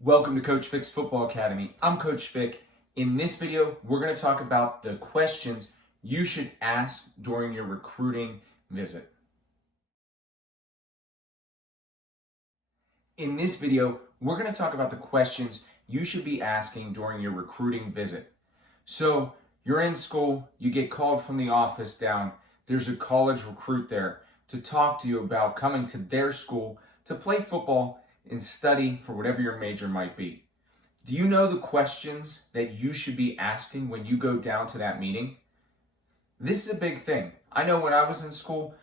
Welcome to Coach Fick's Football Academy. I'm Coach Fick. In this video, we're going to talk about the questions you should ask during your recruiting visit. In this video, we're going to talk about the questions you should be asking during your recruiting visit. So, you're in school, you get called from the office down, there's a college recruit there to talk to you about coming to their school to play football and study for whatever your major might be. Do you know the questions that you should be asking when you go down to that meeting? This is a big thing. I know when I was in school,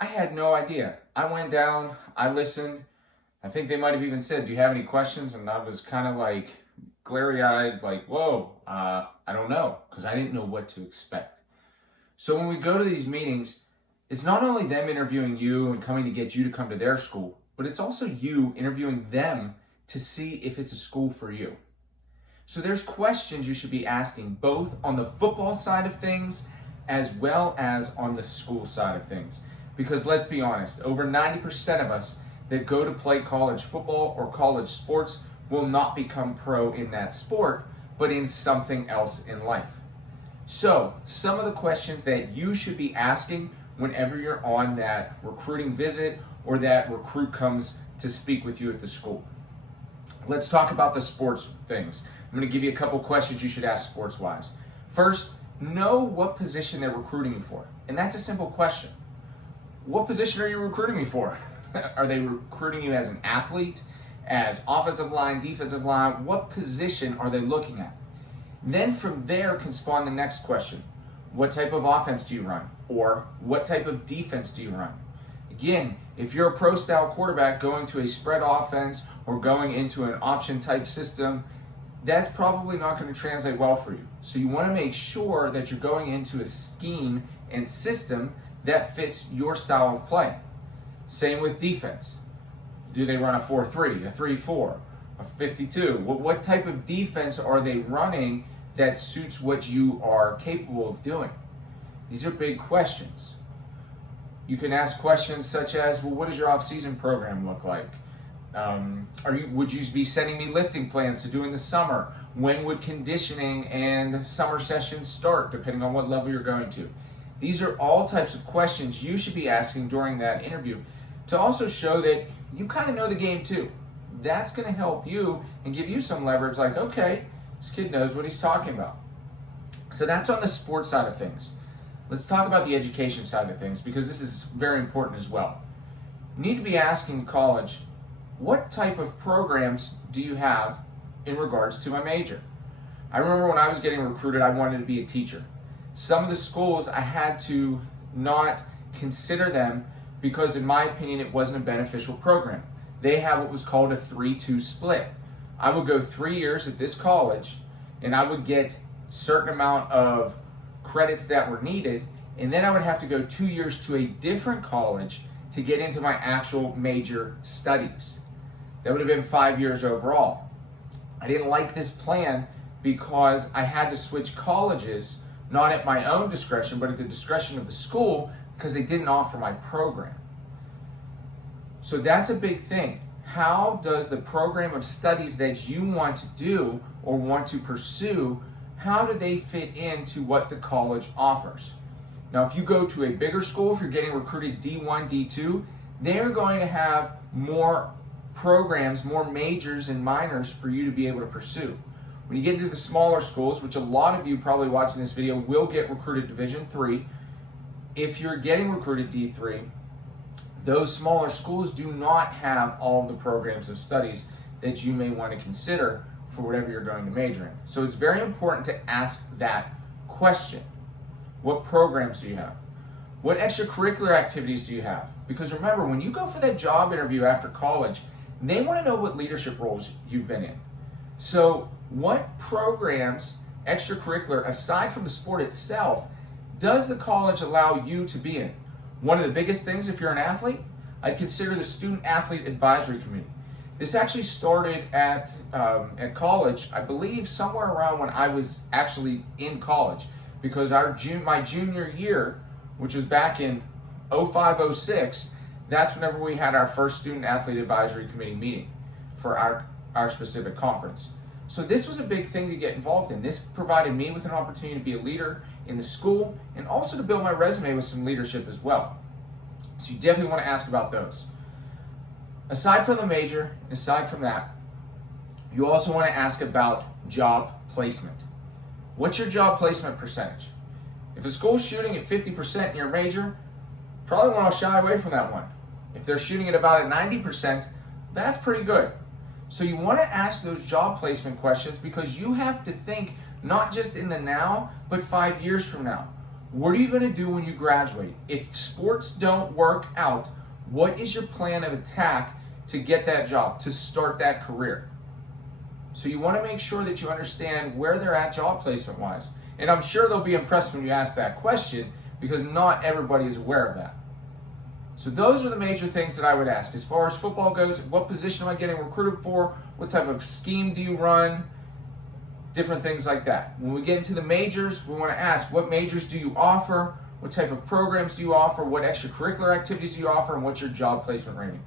I had no idea. I went down, I listened. I think they might have even said, do you have any questions? And I was kind of like glary-eyed, like, whoa, I don't know, because I didn't know what to expect. So when we go to these meetings, it's not only them interviewing you and coming to get you to come to their school, but it's also you interviewing them to see if it's a school for you. So there's questions you should be asking both on the football side of things as well as on the school side of things. Because let's be honest, over 90% of us that go to play college football or college sports will not become pro in that sport, but in something else in life. So some of the questions that you should be asking whenever you're on that recruiting visit or that recruit comes to speak with you at the school. Let's talk about the sports things. I'm going to give you a couple questions you should ask sports-wise. First, know what position they're recruiting you for. And that's a simple question. What position are you recruiting me for? Are they recruiting you as an athlete, as offensive line, defensive line? What position are they looking at? Then from there can spawn the next question. What type of offense do you run? Or what type of defense do you run? Again, if you're a pro-style quarterback going to a spread offense or going into an option type system, that's probably not going to translate well for you. So you want to make sure that you're going into a scheme and system that fits your style of play. Same with defense. Do they run a 4-3, a 3-4, a 52? What type of defense are they running that suits what you are capable of doing? These are big questions. You can ask questions such as, well, what does your off-season program look like? Would you be sending me lifting plans to do in the summer? When would conditioning and summer sessions start, depending on what level you're going to? These are all types of questions you should be asking during that interview to also show that you kind of know the game too. That's going to help you and give you some leverage like, okay, this kid knows what he's talking about. So that's on the sports side of things. Let's talk about the education side of things because this is very important as well. You need to be asking college, what type of programs do you have in regards to my major? I remember when I was getting recruited, I wanted to be a teacher. Some of the schools I had to not consider them because in my opinion it wasn't a beneficial program. They have what was called a 3-2 split. I would go 3 years at this college and I would get a certain amount of credits that were needed, and then I would have to go 2 years to a different college to get into my actual major studies. That would have been 5 years overall. I didn't like this plan because I had to switch colleges, not at my own discretion, but at the discretion of the school because they didn't offer my program. So that's a big thing. How does the program of studies that you want to do or want to pursue, how do they fit into what the college offers? Now, if you go to a bigger school, if you're getting recruited D1, D2, they're going to have more programs, more majors and minors for you to be able to pursue. When you get into the smaller schools, which a lot of you probably watching this video will get recruited Division III, if you're getting recruited D3, those smaller schools do not have all of the programs of studies that you may want to consider for whatever you're going to major in. So it's very important to ask that question. What programs do you have? What extracurricular activities do you have? Because remember, when you go for that job interview after college, they want to know what leadership roles you've been in. So what programs, extracurricular, aside from the sport itself, does the college allow you to be in? One of the biggest things, if you're an athlete, I'd consider the Student Athlete Advisory Committee. This actually started at college, I believe somewhere around when I was actually in college, because my junior year, which was back in 05-06, that's whenever we had our first Student Athlete Advisory Committee meeting for our our specific conference. So this was a big thing to get involved in. This provided me with an opportunity to be a leader in the school and also to build my resume with some leadership as well. So you definitely want to ask about those. Aside from the major, aside from that, you also want to ask about job placement. What's your job placement percentage? If a school's shooting at 50% in your major, probably want to shy away from that one. If they're shooting at about at 90%, that's pretty good. So you want to ask those job placement questions because you have to think not just in the now, but 5 years from now. What are you going to do when you graduate? If sports don't work out, what is your plan of attack to get that job, to start that career? So you want to make sure that you understand where they're at job placement wise. And I'm sure they'll be impressed when you ask that question because not everybody is aware of that. So those are the major things that I would ask. As far as football goes, what position am I getting recruited for? What type of scheme do you run? Different things like that. When we get into the majors, we want to ask, what majors do you offer? What type of programs do you offer? What extracurricular activities do you offer? And what's your job placement rating?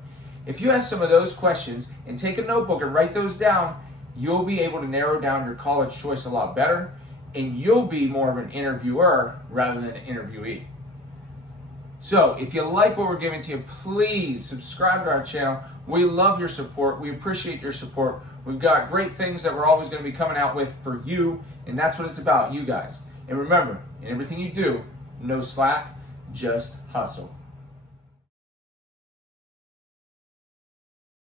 If you ask some of those questions and take a notebook and write those down, you'll be able to narrow down your college choice a lot better, and you'll be more of an interviewer rather than an interviewee. So if you like what we're giving to you, please subscribe to our channel. We love your support. We appreciate your support. We've got great things that we're always going to be coming out with for you, and that's what it's about, you guys. And remember, in everything you do, no slack, just hustle.